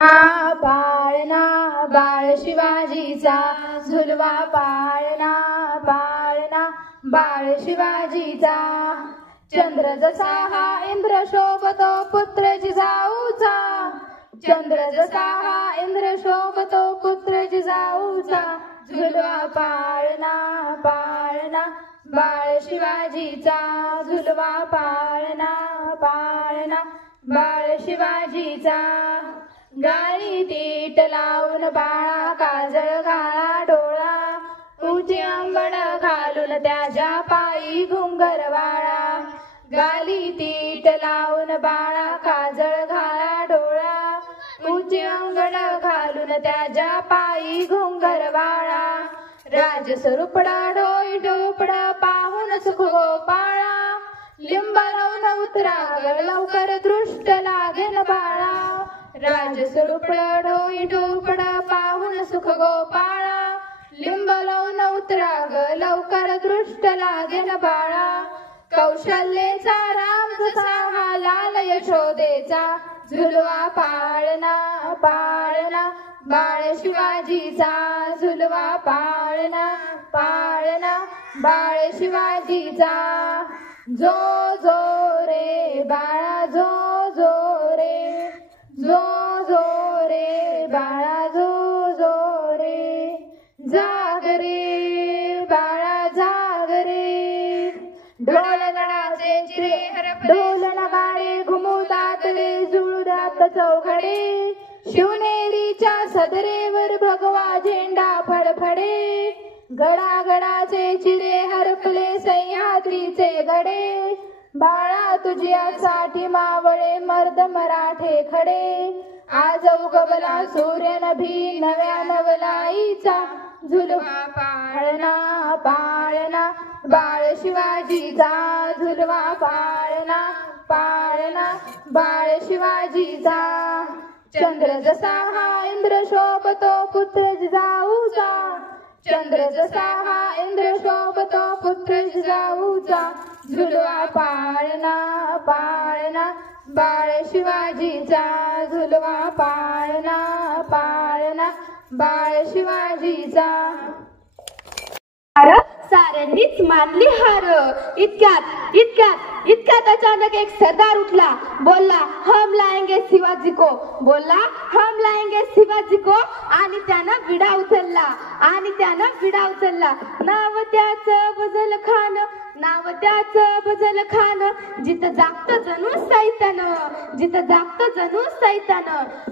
पाळणा बाळ शिवाजीचा झुलवा पाळणा पाळणा बाळ शिवाजीचा चंद्र जसा हा इंद्र शोभतो पुत्र जिजाऊचा चंद्र जसा हा इंद्र शोभतो पुत्र जिजाऊचा झुलवा पाळणा पाळणा बाळ शिवाजीचा झुलवा पाळणा पाळणा बाळ शिवाजीचा गाळी तीट लावून बाळा काजळ घाला डोळा उंची अंगण घालून त्याच्या पायी घुंगर वाळा गाली तीट लावून बाळा काजळ घाला डोळा उंची अंगण घालून त्याच्या पायी घुंगर वाळा राजस्वरूपडा डोई डोपडा पाहून सुख गोपाळा लिंब लावून उतरा लवकर दृष्ट लागेल बाळा राजस्वरूप डोई डोपडा पाहून सुख गोपाळा लिंब लावून उतरा लवकर दृष्ट लागेल बाळा कौशल्येचा राम जसा हा लाल यशोदेचा झुलवा पाळणा पाळणा बाळ शिवाजीचा झुलवा पाळणा पाळणा बाळ शिवाजीचा जो जो रे बाळा जो जो रे जो जो रे बाळा जो जो रे जाग रे बाळा जाग रे ढोलगणाचे चिरे हरपले ढोल नगाडे घुमवतात रे जुळतात चौघडे शिवनेरीच्या सदरेवर भगवा झेंडा फडफडे गडागडाचे चिरे हरपले सह्याद्रीचे गडे बाळा तुझ्यासाठी मावळे मर्द मराठे खडे आज उगवला सूर्य नभी नव्या नवलाईचा झुलवा पाळणा पाळणा बाळ शिवाजीचा झुलवा पाळणा पाळणा बाळ शिवाजीचा चंद्र जसा हा इंद्र शोभतो पुत्र जिजाऊचा चंद्र जसा हा इंद्र शोभतो पुत्र जिजाऊचा झुलवा पाळणा पाळणा बाळ शिवाजीचा झुलवा पाळणा पाळणा बाळ शिवाजीचा साऱ्यांनीच मानली हार इतक्यात इतक्यात इतक्यात अचानक एक सरदार उठला बोलला हम लाएंगे शिवाजी को बोलला हम लाएंगे शिवाजी को आणि त्यानं विडा उचलला नाव त्याचं बजल खान नाव त्याचं बजल खान जिथं जागत जणू सैतान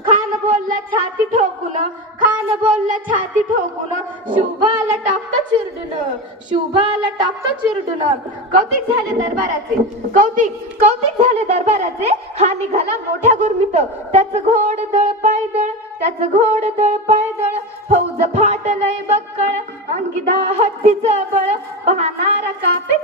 खान बोलला छाती ठोकून शुभाला टाकतो चिरडून कौतिक झाले दरबाराचे हा निघाला मोठ्या गुरमीत त्याचं घोड दळ पायदळ फौज फाटलय बक्कळ अंगिदा हत्तीचं बळ पाहणारा कापी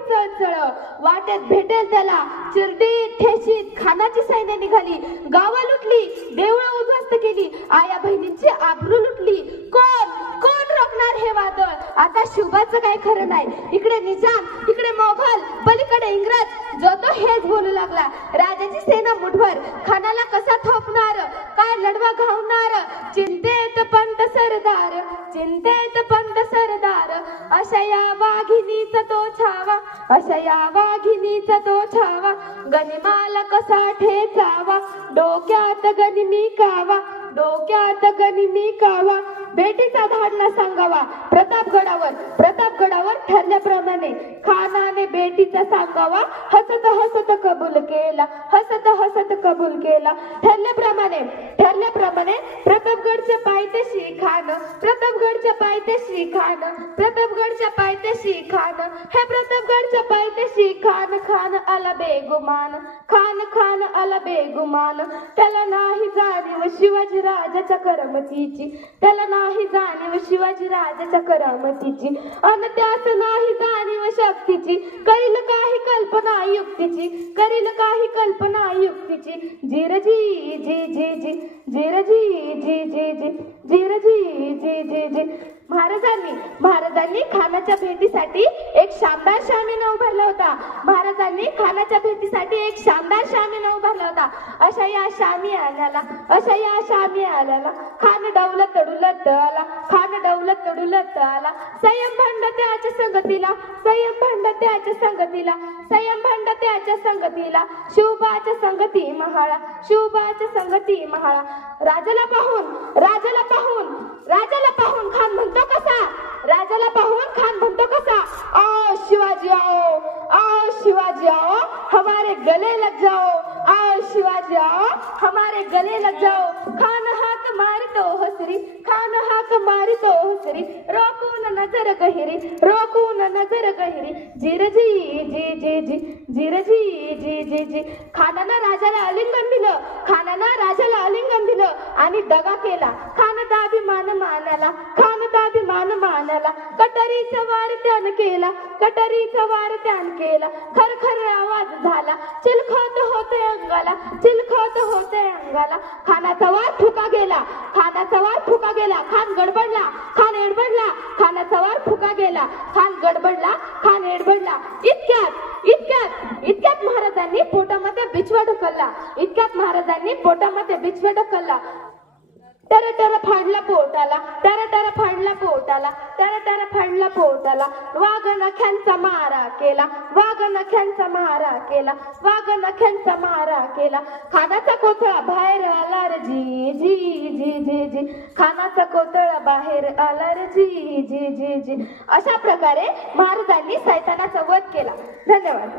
चळचळ वाटेत भेटेल त्याला चिरडी ठेशीत खानाची सैन्य निघाली गावा लुटली देवळं उद्ध्वस्त केली आया बहिणींची आबरू लुटली कोण रोखणार हे वादळ आता शुभाचं काय खरं नाही इकडे निजाम इकडे मोघल पलीकडे इंग्रज जो तो हेच बोलू लागला राजाची सेना मुठभर खानाला कसा थोपणार काय लढवा घावणार चिंतेत पंत सरदार अशा या वाघिणीचा तो छावा गनिमाला कसा ठेचावा डोक्यात गनिमी कावा भेटीचा धाडला सांगावा प्रतापगडावर ठरल्याप्रमाणे खानाने भेटीचा सांगावा हसत हसत कबूल केला ठरल्याप्रमाणे प्रतापगडच्या पायथ्याशी खान हे प्रतापगडच्या पायथ्याशी खान आला बेगुमान त्याला नाही जाणीव शिवाजी राजाच्या करमतीची अन त्याच नाही जाणीव शक्तीची करील काही कल्पना युक्तीची जिरजी महाराजांनी खानाच्या भेटीसाठी एक शानदार शामियाना उभारला होता. महाराजांनी खानाच्या भेटीसाठी एक शानदार शामियाना उभारला होता. अशा या शामियानाला खान डौलत तडुलत आला. संयम भंड त्याच्या संगतीला शिवबाच्या संगती महाळा. राजाला पाहून खान म्हणतो कसा आओ शिवाजी आओ हमारे गले लग जाओ. खान हाक मारतो हसरी रोकून नजर गहिरी जिरजी. खानानं राजाला आलिंगन दिलं आणि दगा केला. खान दाभिमान मानाला कटरीचा वार त्यान केला. खरखर आवाज झाला. चिलखत होते अंगाला. खानाचा वार फुका गेला. खान गडबडला. खान एडबडला. इतक्यात महाराजांनी पोटामध्ये बिछवा ढकलला. टर फाडला पोटाला. वाघ नख्यांचा मारा केला. खानाचा कोथळा बाहेर आला रे जी. अशा प्रकारे महाराजांनी सैतानाचा वध केला. धन्यवाद.